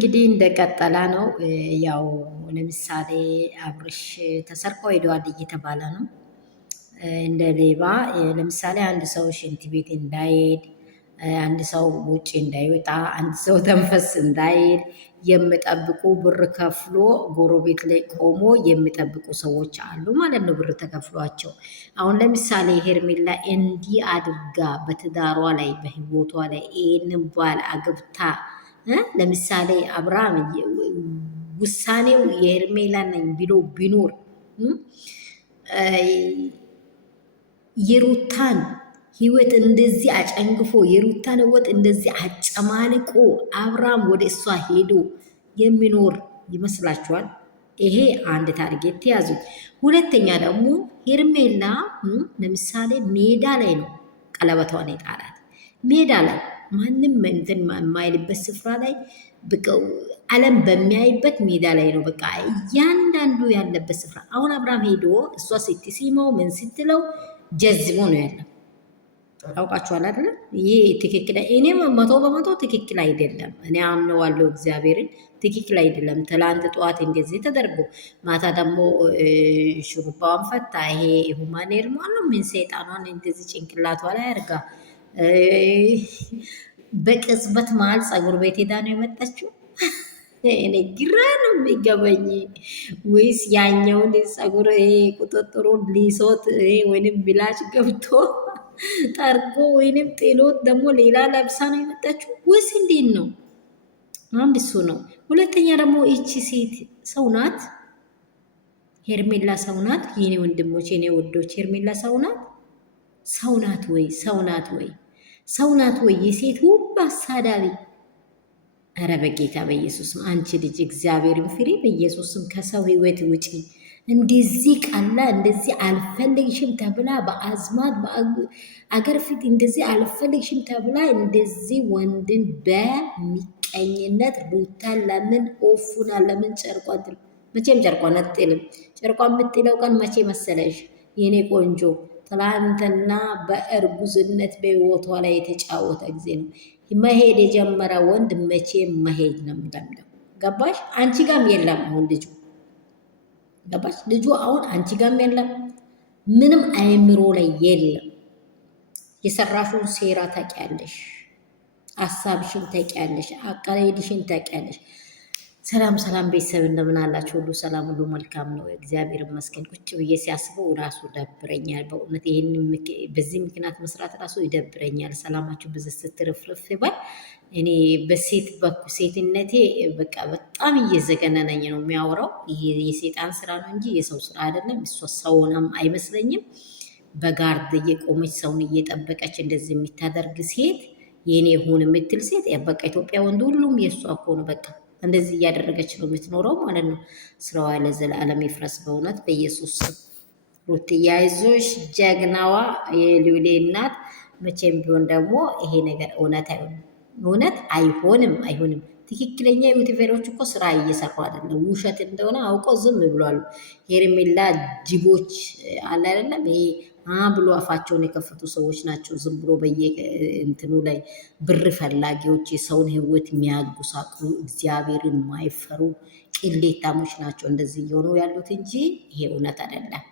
እንግዲህ እንደቀጠለ ነው። ያው ለምሳሌ አብርሽ ተሰርቆ ሄደዋል እየተባለ ነው። እንደ ሌባ ለምሳሌ አንድ ሰው ሽንት ቤት እንዳይሄድ፣ አንድ ሰው ውጭ እንዳይወጣ፣ አንድ ሰው ተንፈስ እንዳይል የሚጠብቁ ብር ከፍሎ ጎረቤት ላይ ቆሞ የሚጠብቁ ሰዎች አሉ ማለት ነው። ብር ተከፍሏቸው አሁን ለምሳሌ ሄርሜላ እንዲህ አድርጋ በትዳሯ ላይ በህይወቷ ላይ ይህንን ባል አግብታ ለምሳሌ አብርሃም ውሳኔው የሄርሜላ ነኝ ብሎ ቢኖር የሩታን ህይወት እንደዚህ አጨንግፎ የሩታን ህይወት እንደዚህ አጨማልቆ አብርሃም ወደ እሷ ሄዶ የሚኖር ይመስላችኋል? ይሄ አንድ ታርጌት ያዙት። ሁለተኛ ደግሞ ሄርሜላ ለምሳሌ ሜዳ ላይ ነው ቀለበቷን የጣላት። ሜዳ ላይ ማንም እንትን የማይልበት ስፍራ ላይ ዓለም በሚያይበት ሜዳ ላይ ነው። በቃ እያንዳንዱ ያለበት ስፍራ። አሁን አብርሃም ሄዶ እሷ ስትሲመው ምን ስትለው ጀዝቦ ነው ያለው። ታውቃችኋል አይደለም? ይሄ ትክክል እኔም 100% ትክክል አይደለም። እኔ አምነዋለሁ እግዚአብሔርን ትክክል አይደለም። ትላንት ጠዋት እንደዚህ ተደርጎ ማታ ደግሞ ሹሩባዋን ፈታ። ይሄ ሁማኔር ማለት ምን ሰይጣኗን እንደዚህ ጭንቅላቷ ላይ አድርጋ በቅጽበት መሀል ፀጉር ቤት ሄዳ ነው የመጣችው። እኔ ግራ ነው የሚገባኝ። ወይስ ያኛውን ፀጉር ቁጥጥሩን ሊሶት ወይንም ቢላጭ ገብቶ ጠርጎ ወይንም ጤሎት ደግሞ ሌላ ለብሳ ነው የመጣችው ወይስ እንዴት ነው? አንድ እሱ ነው። ሁለተኛ ደግሞ ይቺ ሴት ሰው ናት? ሄርሜላ ሰው ናት? የኔ ወንድሞች የኔ ወዶች ሄርሜላ ሰው ናት? ሰው ናት ወይ? ሰው ናት ወይ? ሰው ናት ወይ? የሴት ሁሉ አሳዳቢ። ኧረ በጌታ በኢየሱስም አንቺ ልጅ እግዚአብሔርን ፍሬ በኢየሱስም ከሰው ህይወት ውጪ። እንደዚህ ቀላ እንደዚህ አልፈልግሽም ተብላ በአዝማት በአገር ፊት እንደዚህ አልፈልግሽም ተብላ እንደዚህ ወንድን በሚቀኝነት ሩታን ለምን ኦፉና ለምን ጨርቋን መቼም ጨርቋን አትጥልም። ጨርቋን የምትጥለው ቀን መቼ መሰለሽ የኔ ቆንጆ? ትላንትና በእርጉዝነት በህይወቷ ላይ የተጫወተ ጊዜ ነው። መሄድ የጀመረ ወንድ መቼም መሄድ ነው የሚለምደው። ገባሽ? አንቺ ጋም የለም አሁን ልጁ። ገባሽ? ልጁ አሁን አንቺ ጋም የለም፣ ምንም አይምሮ ላይ የለም። የሰራሽውን ሴራ ታውቂያለሽ፣ ሀሳብሽን ታውቂያለሽ፣ አካሄድሽን ታውቂያለሽ። ሰላም ሰላም ቤተሰብ እንደምን አላችሁ? ሁሉ ሰላም፣ ሁሉ መልካም ነው፣ እግዚአብሔር ይመስገን። ቁጭ ብዬ ሲያስበው ራሱ ደብረኛል በእውነት። ይሄን በዚህ ምክንያት መስራት ራሱ ይደብረኛል። ሰላማችሁ ብዙ ስትርፍርፍ ይባል። እኔ በሴት በኩል ሴትነቴ በቃ በጣም እየዘገነነኝ ነው የሚያወራው። ይሄ የሴጣን ስራ ነው እንጂ የሰው ስራ አይደለም። እሷ ሰውንም አይመስለኝም። በጋርድ እየቆመች ሰውን እየጠበቀች እንደዚህ የምታደርግ ሴት የኔ ሁን የምትል ሴት በቃ ኢትዮጵያ ወንድ ሁሉም የእሷ እኮ ነው። በቃ እንደዚህ እያደረገች ነው የምትኖረው ማለት ነው። ስራዋ ለዘላለም ይፍረስ በእውነት በኢየሱስ ስም። ሩትዬ አይዞሽ ጀግናዋ የልዑሌ እናት። መቼም ቢሆን ደግሞ ይሄ ነገር እውነት አይሆንም፣ እውነት አይሆንም፣ አይሆንም። ትክክለኛ ዩቲዩበሮች እኮ ስራ እየሰሩ አይደለም፣ ውሸት እንደሆነ አውቀው ዝም ብሏሉ። ሄርሜላ ጅቦች አለ አይደለም ይሄ ብሎ አፋቸውን የከፈቱ ሰዎች ናቸው። ዝም ብሎ በየእንትኑ ላይ ብር ፈላጊዎች፣ የሰውን ህይወት የሚያጉሳቅሉ እግዚአብሔርን የማይፈሩ ቅሌታሞች ናቸው እንደዚህ እየሆኑ ያሉት እንጂ ይሄ እውነት አይደለም።